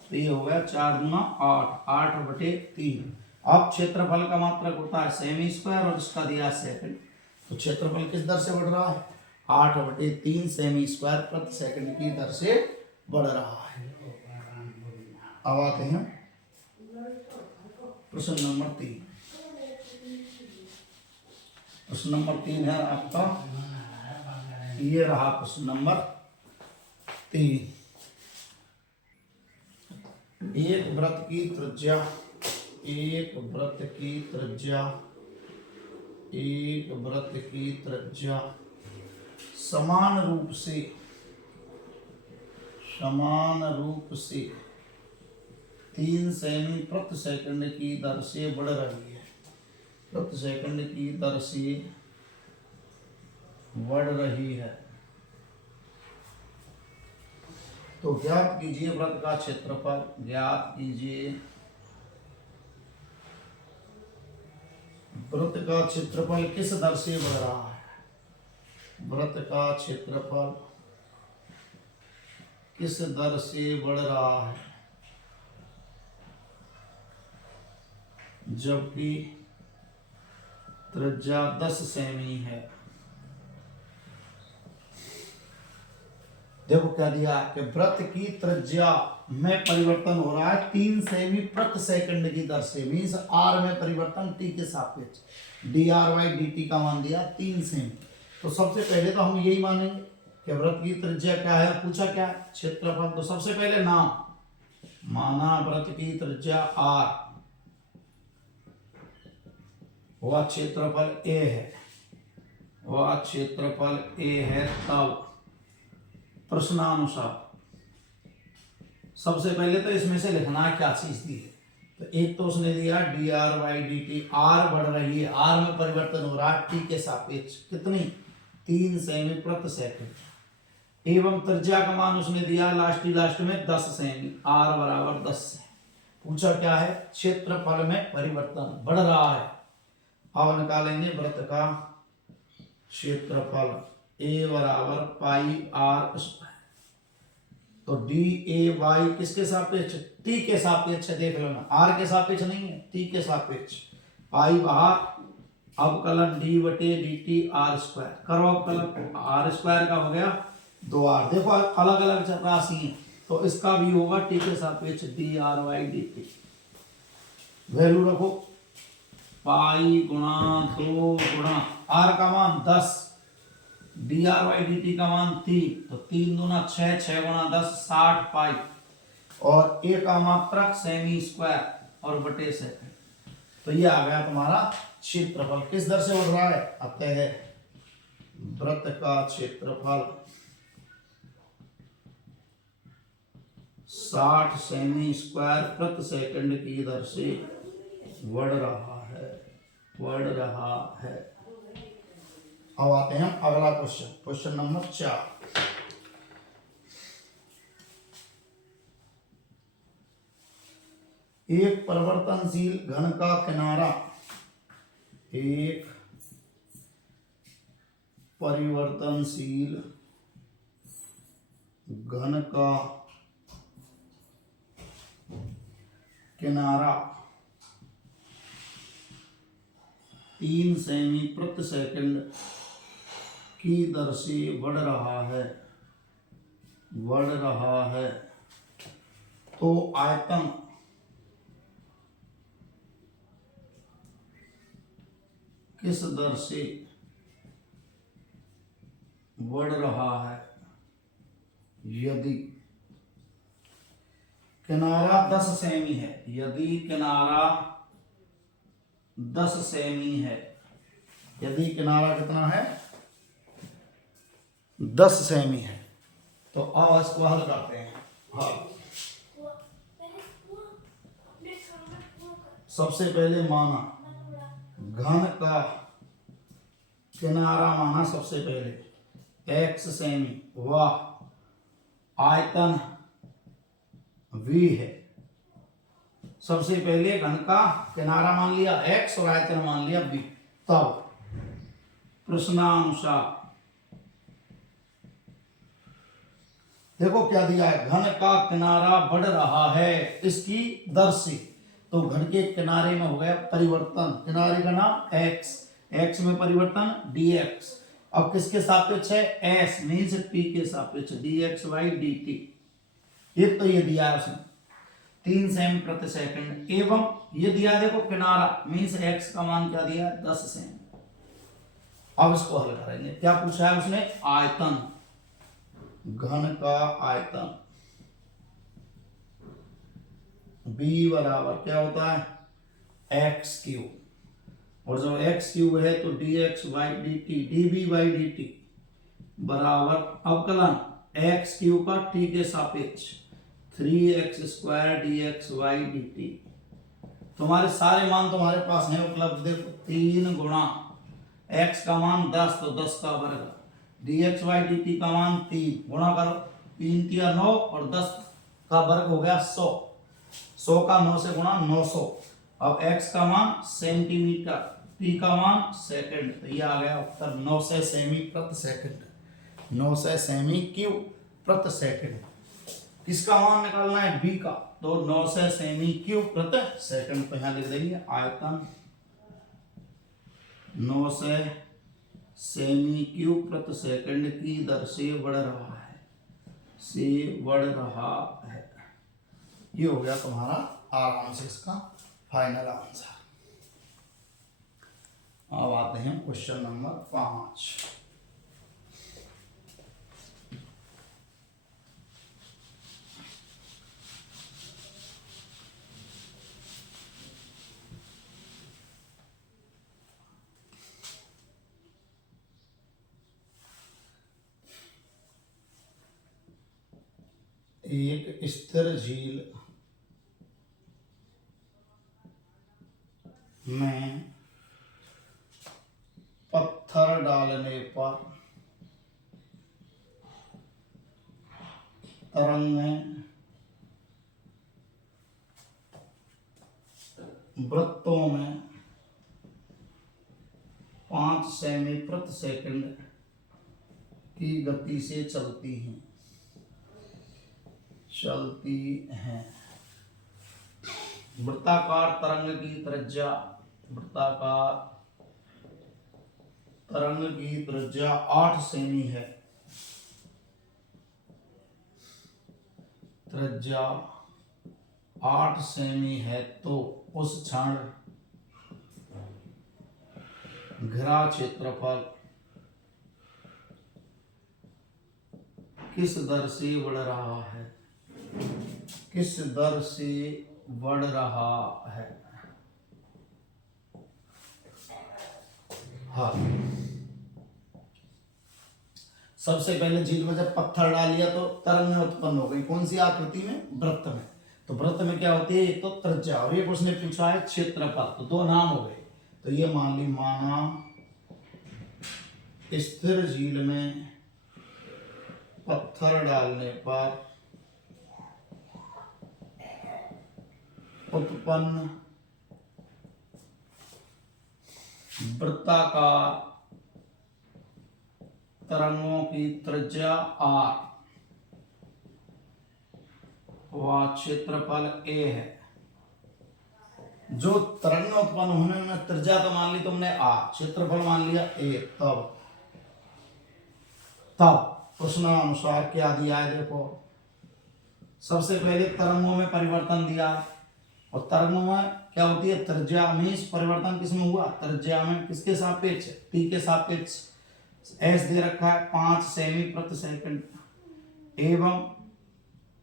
तो ये हो गया 4 दूना 8, 8 बटे 3। अब क्षेत्रफल का मात्रक होता है सेमी स्क्वायर और इसका दिया सेकंड, तो क्षेत्रफल किस दर से बढ़ रहा है 8 बटे 3 सेमी स्क्वायर प्रति सेकंड की दर से बढ़ रहा है। अब आते हैं प्रश्न नंबर 3। प्रश्न नंबर 3 है आपका, ये रहा प्रश्न नंबर 3। एक वृत्त की त्रिज्या, एक वृत्त की त्रिज्या, एक वृत्त की त्रिज्या समान रूप से 3 सेमी प्रति सेकंड की दर से बढ़ रही है, प्रति सेकंड की दर से बढ़ रही है। तो ज्ञात कीजिए वृत्त का क्षेत्रफल, ज्ञात कीजिए वृत्त का क्षेत्रफल किस दर से बढ़ रहा है, वृत्त का क्षेत्रफल किस दर से बढ़ रहा है जबकि त्रिज्या 10 सेमी है। देखो क्या दिया कि वृत्त की त्रिज्या में परिवर्तन हो रहा है 3 सेमी प्रति सेकंड की दर से, मीन्स r में परिवर्तन t के सापेक्ष, dr बाई dt का मान दिया 3 सेमी। तो सबसे पहले तो हम यही मानेंगे कि वृत्त की त्रिज्या क्या है, पूछा क्या है क्षेत्रफल, तो सबसे पहले नाम माना वृत्त की त्रिज्या r, वह क्षेत्रफल a है, वह क्षेत्रफल a है। तब प्रश्नानुसार सबसे पहले तो इसमें से लिखना है क्या चीज दी है, तो एक तो उसने दिया dr बाई dt, r बढ़ रही है, r में परिवर्तन हो रहा है t के सापेक्ष, कितनी 3 सेमी प्रति सेकंड, एवं त्रिज्या का मान उसने दिया लास्ट में 10 सेमी, r बराबर 10 से। पूछा क्या है क्षेत्रफल में परिवर्तन बढ़ रहा है। अब निकालेंगे वृत्त का क्षेत्रफल, a बराबर पाई r स्क्वायर, तो डी ए वाई किसके सापेक्ष t के सापेक्ष, देख लेना r के सापेक्ष नहीं है, t के सापेक्ष, पाई बाहर, अवकलन d बटे dt r स्क्वायर, करो अवकलन, r स्क्वायर का हो गया 2r। देखो अलग अलग राशि है तो इसका भी होगा t के सापेक्ष dr बाई dt। वैल्यू रखो, पाई गुणा 2 गुणा आर का मान 10, D R by D t का मान 3, तो 3 दूना 6, 6 गुणा 10 60 पाई, और ए का मात्रक सेमी स्क्वायर और बटे सेकंड। तो ये आ गया तुम्हारा क्षेत्रफल। किस दर से बढ़ रहा है? अतः वृत्त का क्षेत्रफल 60 सेमी स्क्वायर प्रति सेकंड की दर से बढ़ रहा है, बढ़ रहा है। अब आते हैं अगला क्वेश्चन, क्वेश्चन नंबर 4। एक परिवर्तनशील घन का किनारा, एक परिवर्तनशील घन का किनारा 3 सेमी प्रति सेकंड की दर से बढ़ रहा है, बढ़ रहा है। तो आयतन किस दर से बढ़ रहा है? यदि किनारा 10 सेमी है, यदि किनारा 10 सेमी है, यदि किनारा कितना है? 10 सेमी है, तो आओ इसको हल करते हैं। हाँ, सबसे पहले माना घन का किनारा, माना सबसे पहले x सेमी, वह आयतन v है। सबसे पहले घन का किनारा मान लिया x और आयतन मान लिया v। तब प्रश्नानुसार देखो क्या दिया है, घन का किनारा बढ़ रहा है इसकी दर से। तो घन के किनारे में हो गया परिवर्तन, किनारे का नाम x, x में परिवर्तन dx। अब किसके सापेक्ष है? s मीन्स p के सापेक्ष, dx बाई dt। एक तो ये दिया है उसने 3 सेमी प्रति सेकंड, एवं ये दिया देखो किनारा मीन्स x का मान क्या दिया? 10 सेमी। अब इसको हल करेंगे। क्या पूछा है उसने? आयतन, घन का आयतन b बराबर क्या होता है? x क्यूब, और जब x क्यूब है तो dx by dt, db by dt बराबर अवकलन x क्यूब का t के सापेक्ष 3x square dx by dt। तुम्हारे सारे मान तुम्हारे पास हैं उपलब्ध। देखो 3 गुणा x का मान 10, तो 10 का वर्ग, dx बाई dt का मान 3, गुणा करो 3 तिया 9 और 10 का वर्ग हो गया 100, 100 का 9 से गुणा 900। अब x का मान सेंटीमीटर, t का मान सेकंड, तो ये आ गया उत्तर 900 सेमी प्रति सेकंड, 900 सेमी क्यूब प्रति सेकंड। किसका मान निकालना है? b का, तो 900 सेमी क्यूब प्रति सेकंड। तो यहाँ लिख देंगे आयतन 900 सेमी क्यूब प्रति सेकंड की दर से बढ़ रहा है, से बढ़ रहा है। ये हो गया तुम्हारा आराम से इसका फाइनल आंसर। अब आते हैं क्वेश्चन नंबर 5। एक स्थिर झील में पत्थर डालने पर तरंगें वृत्तों में 5 सेमी प्रति सेकंड की गति से चलती हैं, चलती हैं। वृत्ताकार तरंग की त्रिज्या, वृत्ताकार तरंग की त्रिज्या 8 सेमी है, त्रिज्या 8 सेमी है। तो उस क्षण घिरा क्षेत्रफल किस दर से बढ़ रहा है, किस दर से बढ़ रहा है। हाँ, सबसे पहले झील में जब पत्थर डाल लिया तो तरंगें उत्पन्न हो गई, कौन सी आकृति में, वृत्त में। तो वृत्त में क्या होती है, एक तो त्रिज्या और एक उसने पूछा है क्षेत्रफल, तो दो नाम हो गए। तो ये मान ली, माना स्थिर झील में पत्थर डालने पर उत्पन्न वृत्ताकार तरंगों की त्रिज्या r व क्षेत्रफल a है। जो तरंग उत्पन्न होने में त्रिज्या तो मान ली तुमने r, क्षेत्रफल मान लिया a, तब प्रश्नानुसार क्या दिया है, देखो सबसे पहले तरंगों में परिवर्तन दिया है, और तरंगों में क्या होती है, त्रिज्या में परिवर्तन किसमें हुआ, त्रिज्या में किसके सापेक्ष, t के सापेक्ष। s दे रखा है 5 सेमी प्रति सेकंड, एवं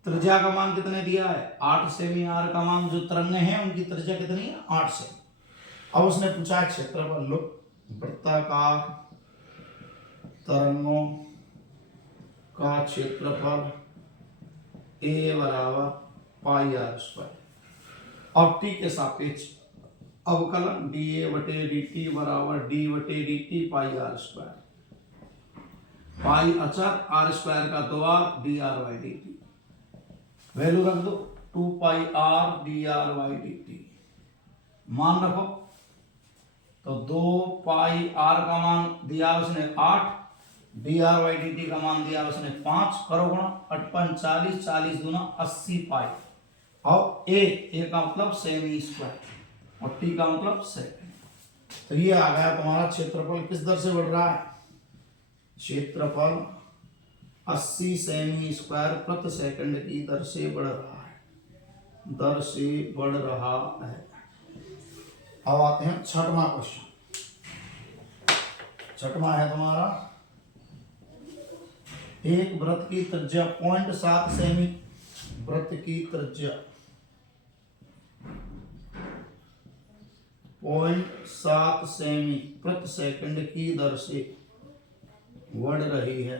त्रिज्या का मान कितने दिया है, 8 सेमी। r का मान, जो तरंगें हैं उनकी त्रिज्या कितनी है, 8 सेमी। अब उसने पूछा है क्षेत्रफल, लो वृत्ताकार तरंगों का क्षेत्रफल a बराबर पाई आर स्क्वायर, और t के सापेक्ष अवकलन dA बटे dt बराबर d बटे dt pi r square. Pi अचर, आर स्क्वायर का द्वार, d r Y d t, value रख दो 2 pi r d r Y d t, मान रखो। तो 2 पाई आर का मान दिया उसने 8, d r Y d t का मान दिया उसने 5, करो गुणा, 8 40, 40 दूना 80 पाई, और ए का मतलब सेमी स्क्वायर और टी का मतलब सेकंड। तो ये आ गया तुम्हारा क्षेत्रफल किस दर से बढ़ रहा है, क्षेत्रफल 80 सेमी स्क्वायर प्रति सेकंड की दर से बढ़ रहा है, दर से बढ़ रहा है। अब आते हैं छठवां क्वेश्चन। छठवां है तुम्हारा, एक वृत्त की त्रिज्या 0.7 सेमी, वृत्त की त्रिज्या 0.7 सेमी प्रति सेकंड की दर से बढ़ रही है,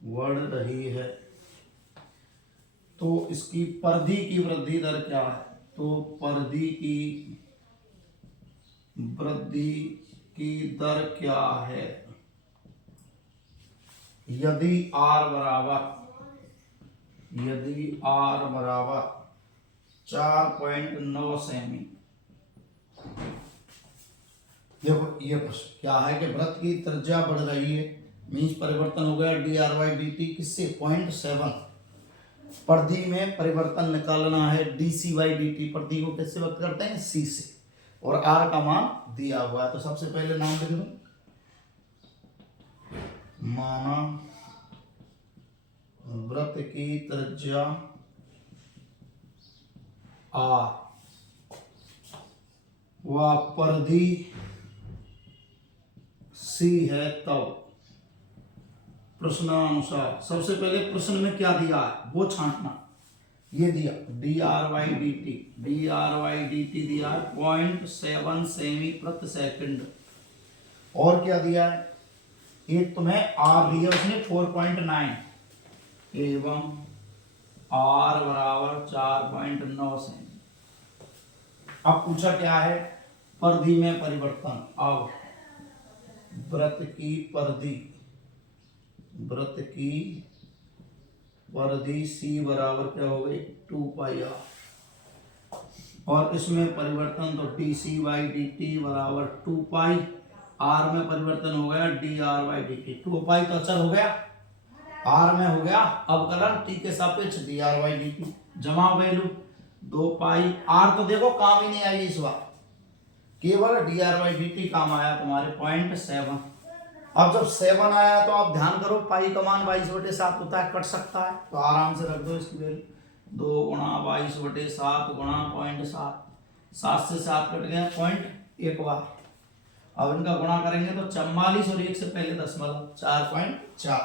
बढ़ रही है। तो इसकी परिधि की वृद्धि दर क्या है, तो परिधि की वृद्धि की दर क्या है, यदि r बराबर 4.9 सेमी। देखो ये प्रश्न क्या है कि वृत्त की त्रिज्या बढ़ रही है, मीन्स परिवर्तन हो गया d r Y d t किससे, 0.7। परिधि में परिवर्तन निकालना है d c by d t, परिधि को कैसे व्यक्त करते हैं, सी से, और आर का मान दिया हुआ है। तो सबसे पहले नाम लिख दो, माना वृत्त की त्रिज्या आर व परिधि सी है, तब प्रश्नानुसार सबसे पहले प्रश्न में क्या दिया है वो छांटना। ये दिया d r Y d t, d r Y d t दिया है 0.7 सेमी प्रति सेकंड, और क्या दिया है, एक तुम्हें आर दिया उसने 4.9, एवं आर बराबर 4.9 सेमी। अब पूछा क्या है, परिधि में परिवर्तन। अब वृत्त की परिधि सी बराबर क्या हो गई, 2 पाई आर, और इसमें परिवर्तन तो d c by d t बराबर 2 पाई, आर में परिवर्तन हो गया d r Y d t, 2 pi तो अचर हो गया, आर में हो गया अवकलन टी के सापेक्ष d r Y d t, जमा वैल्यू 2 पाई, आर तो देखो काम ही नहीं आई इस बार, केवल d r Y d t काम आया तुम्हारे 0.7। अब जब 7 आया तो आप ध्यान करो पाई का मान 22/7 होता है, कट सकता है, तो आराम से रख दो इसकी वैल्यू 2×22/7 गुणा 0.7, 7 से 7 कट गया 0.1 बार। अब इनका गुणा करेंगे तो 44 और 1 से पहले दशमलव 4.4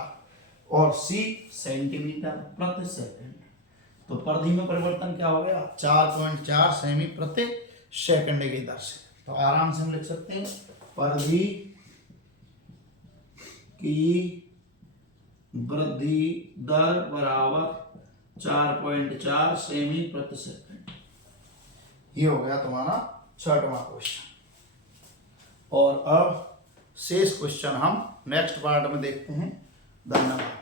और सी सेंटीमीटर प्रति सेकंड। तो परिधि में परिवर्तन क्या हो गया 4.4 सेमी प्रति सेकंड की दर से। तो आराम से हम लिख सकते हैं परिधि की वृद्धि दर बराबर 4.4 सेमी प्रति सेकंड। ये हो गया तुम्हारा 6वां क्वेश्चन। और अब शेष क्वेश्चन हम नेक्स्ट पार्ट में देखते हैं। धन्यवाद।